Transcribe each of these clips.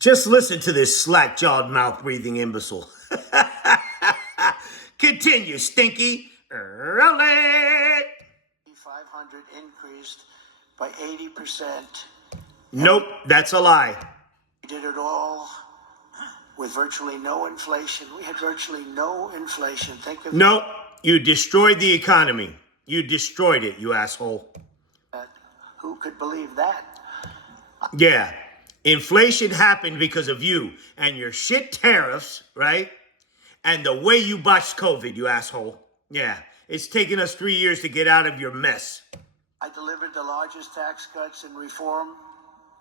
Just listen to this slack-jawed, mouth-breathing imbecile. Continue, Stinky. Roll it. 500 increased by 80%. Nope, that's a lie. We did it all with virtually no inflation. We had virtually no inflation. Think of Nope, you destroyed the economy. You destroyed it, you asshole. that. Who could believe that? Yeah, inflation happened because of you and your shit tariffs, right? And the way you botched COVID, you asshole. Yeah, it's taken us 3 years to get out of your mess. I delivered the largest tax cuts and reform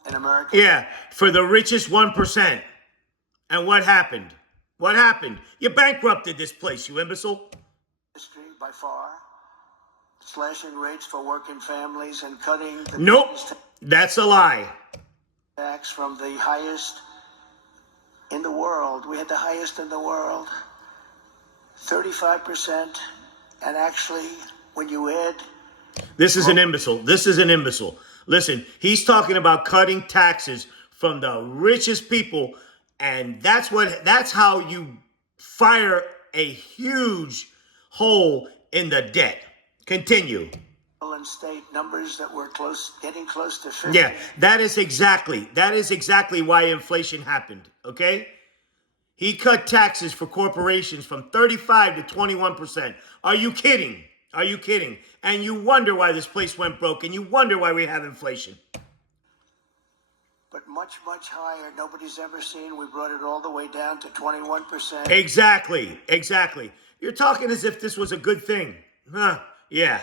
in America. Yeah, for the richest 1%. And what happened? What happened? You bankrupted this place, you imbecile. History by far. Slashing rates for working families and cutting the Nope, business that's a lie. tax from the highest in the world. We had the highest in the world. 35%. And actually, when you add... This is an imbecile. This is an imbecile. Listen, he's talking about cutting taxes from the richest people, and that's how you fire a huge hole in the debt. Continue. and state numbers that were getting close to 50. Yeah, that is exactly why inflation happened, okay? He cut taxes for corporations from 35 to 21%. Are you kidding? Are you kidding? And you wonder why this place went broke, and you wonder why we have inflation. But much, much higher. Nobody's ever seen. We brought it all the way down to 21%. Exactly. You're talking as if this was a good thing. Huh, yeah.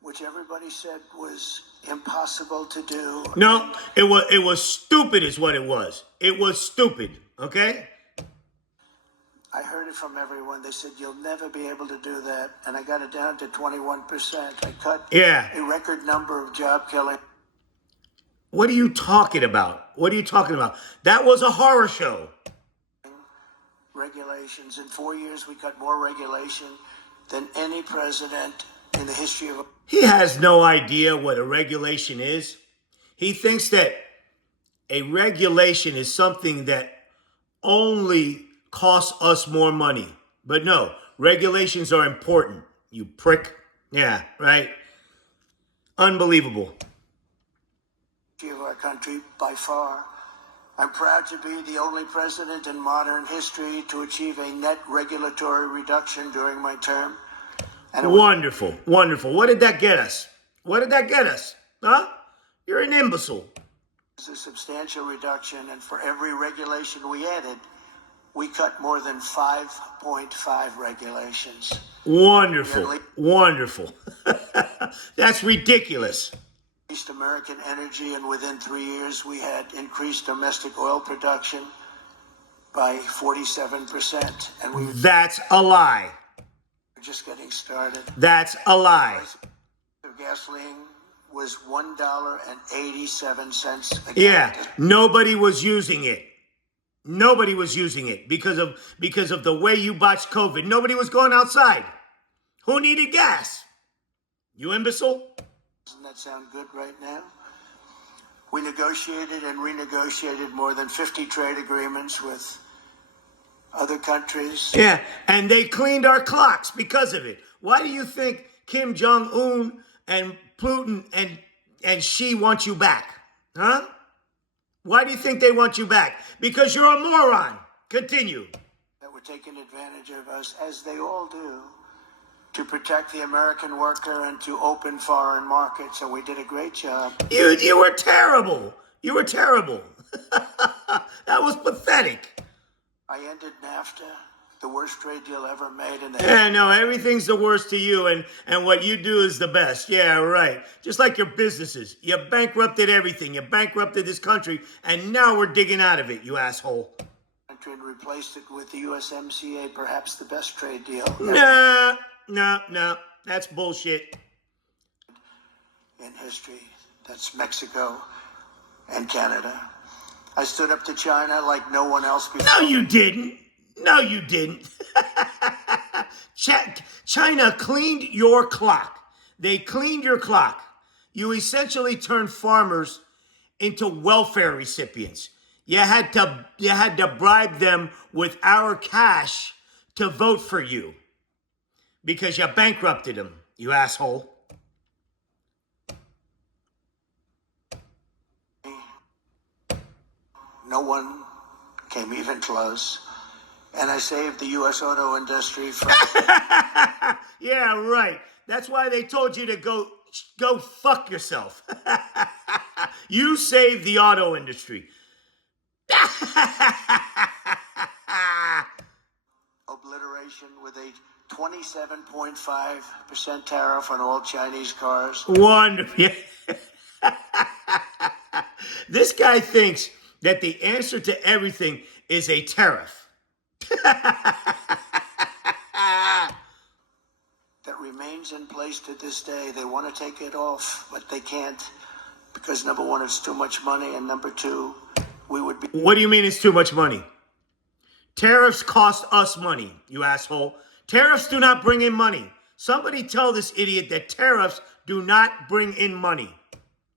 Which everybody said was impossible to do. No, it was stupid is what it was. It was stupid, okay? I heard it from everyone. They said, you'll never be able to do that. And I got it down to 21%. I cut a record number of job killing. What are you talking about? What are you talking about? That was a horror show. Regulations. In 4 years, we cut more regulation than any president in the history of... He has no idea what a regulation is. He thinks that a regulation is something that only costs us more money. But no, regulations are important, you prick. Yeah, right? Unbelievable. Of our country by far. I'm proud to be the only president in modern history to achieve a net regulatory reduction during my term. And wonderful. What did that get us? Huh? You're an imbecile. It's a substantial reduction, and for every regulation we added, we cut more than 5.5 regulations. Wonderful. That's ridiculous. Increased American energy, and within 3 years, we had increased domestic oil production by 47%. And that's a lie. We're just getting started. That's a lie. Gasoline was $1.87 a gallon. Yeah, nobody was using it. Because of the way you botched COVID. Nobody was going outside. Who needed gas? You imbecile? Doesn't that sound good right now? We negotiated and renegotiated more than 50 trade agreements with other countries. Yeah, and they cleaned our clocks because of it. Why do you think Kim Jong-un and Putin and Xi want you back? Huh? Why do you think they want you back? Because you're a moron. Continue. That were taking advantage of us, as they all do, to protect the American worker and to open foreign markets, and we did a great job. You were terrible. That was pathetic. I ended NAFTA, the worst trade deal ever made in the... Yeah, no, everything the worst to you, and what you do is the best. Yeah, right. Just like your businesses. You bankrupted everything. You bankrupted this country, and now we're digging out of it, you asshole. And replaced it with the USMCA, perhaps the best trade deal. No, that's bullshit. In history, that's Mexico and Canada. I stood up to China like no one else before. No, you didn't. China cleaned your clock. They cleaned your clock. You essentially turned farmers into welfare recipients. You had to bribe them with our cash to vote for you because you bankrupted them, you asshole. No one came even close. And I saved the U.S. auto industry from... Yeah, right. That's why they told you to go fuck yourself. You saved the auto industry. obliteration with a 27.5% tariff on all Chinese cars. Wonderful. This guy thinks that the answer to everything is a tariff. That remains in place to this day. They want to take it off, but they can't because, number one, it's too much money, and number two, we would be... What do you mean it's too much money? Tariffs cost us money, you asshole. Tariffs do not bring in money. Somebody tell this idiot that tariffs do not bring in money.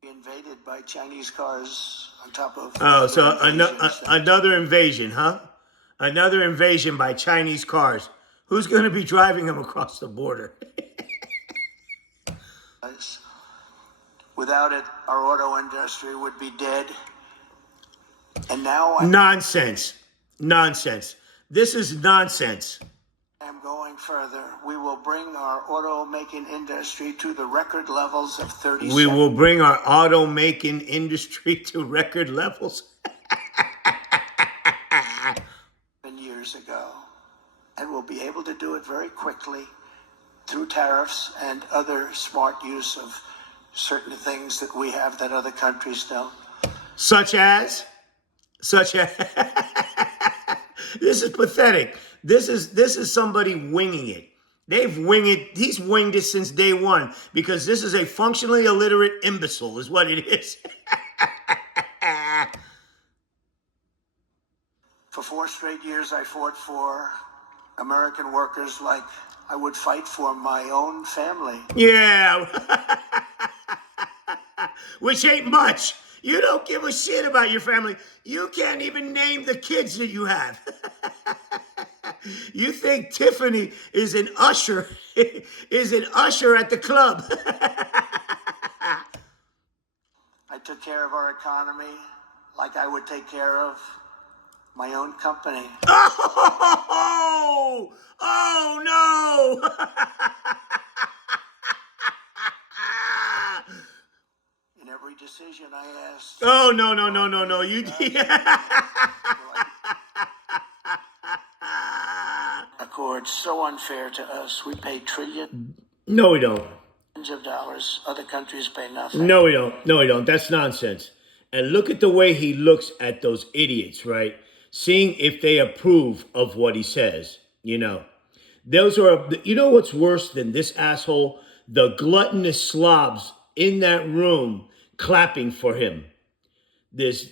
Invaded by Chinese cars on top of... Oh, so another invasion, huh? Another invasion by Chinese cars. Who's going to be driving them across the border? Without it, our auto industry would be dead. And now Nonsense. Nonsense. This is nonsense. I'm going further. We will bring our auto-making industry to the record levels of 37 We will bring our auto-making industry to record levels. years ago. And we'll be able to do it very quickly through tariffs and other smart use of certain things that we have that other countries don't. Such as? This is pathetic. This is somebody winging it. He's winged it since day one because this is a functionally illiterate imbecile is what it is. For 4 straight years, I fought for American workers like I would fight for my own family. Yeah. Which ain't much. You don't give a shit about your family. You can't even name the kids that you have. You think Tiffany is an usher, at the club. I took care of our economy like I would take care of my own company. Oh no! In every decision I asked. Oh no! You. Accord so unfair to us. We pay trillions. No, we don't. Of dollars. Other countries pay nothing. No, we don't. No, we don't. That's nonsense. And look at the way he looks at those idiots, right? Seeing if they approve of what he says. You know, those are. You know what's worse than this asshole? The gluttonous slobs in that room clapping for him. This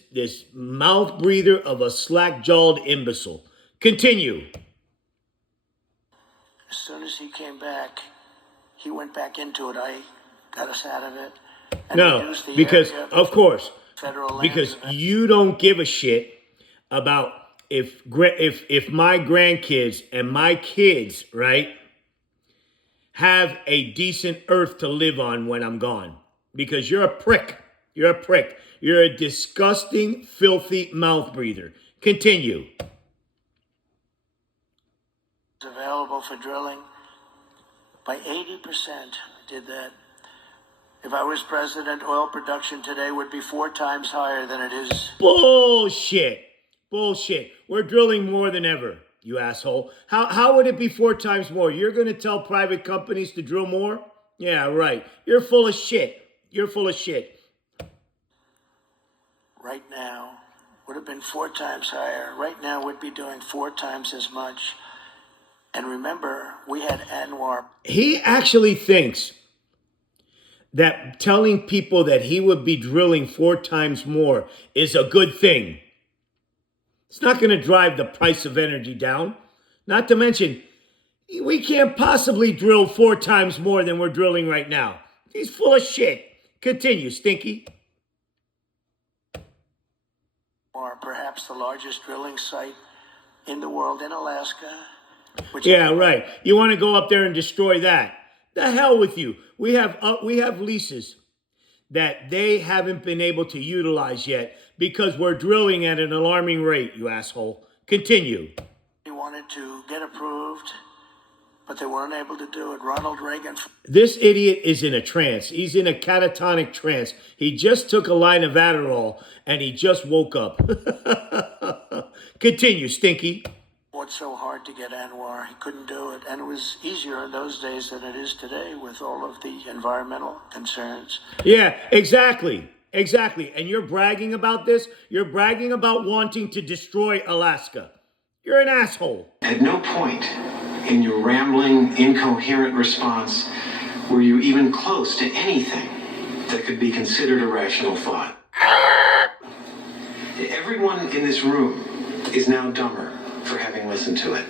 mouth breather of a slack-jawed imbecile. Continue. As soon as he came back, he went back into it. I got us out of it. No, because, of course, because you don't give a shit about if my grandkids and my kids, right, have a decent earth to live on when I'm gone. Because you're a prick. You're a prick. You're a disgusting, filthy mouth breather. Continue. Available for drilling. By 80% did that. If I was president, oil production today would be 4 times higher than it is. Bullshit. Bullshit. We're drilling more than ever, you asshole. How would it be 4 times more? You're going to tell private companies to drill more? Yeah, right. You're full of shit. You're full of shit. Right now, would have been 4 times higher. Right now, we'd be doing 4 times as much. And remember, we had Anwar. He actually thinks that telling people that he would be drilling 4 times more is a good thing. It's not going to drive the price of energy down. Not to mention, we can't possibly drill 4 times more than we're drilling right now. He's full of shit. Continue, Stinky. perhaps the largest drilling site in the world in Alaska. Yeah, right. You want to go up there and destroy that? The hell with you. We have leases that they haven't been able to utilize yet because we're drilling at an alarming rate, you asshole. Continue. He wanted to get approved, but they weren't able to do it. Ronald Reagan. This idiot is in a trance. He's in a catatonic trance. He just took a line of Adderall and he just woke up. Continue, Stinky. Fought so hard to get Anwar. He couldn't do it. And it was easier in those days than it is today with all of the environmental concerns. Yeah, exactly. Exactly. And you're bragging about this? You're bragging about wanting to destroy Alaska. You're an asshole. At no point in your rambling, incoherent response were you even close to anything that could be considered a rational thought. Everyone in this room is now dumber for having listened to it.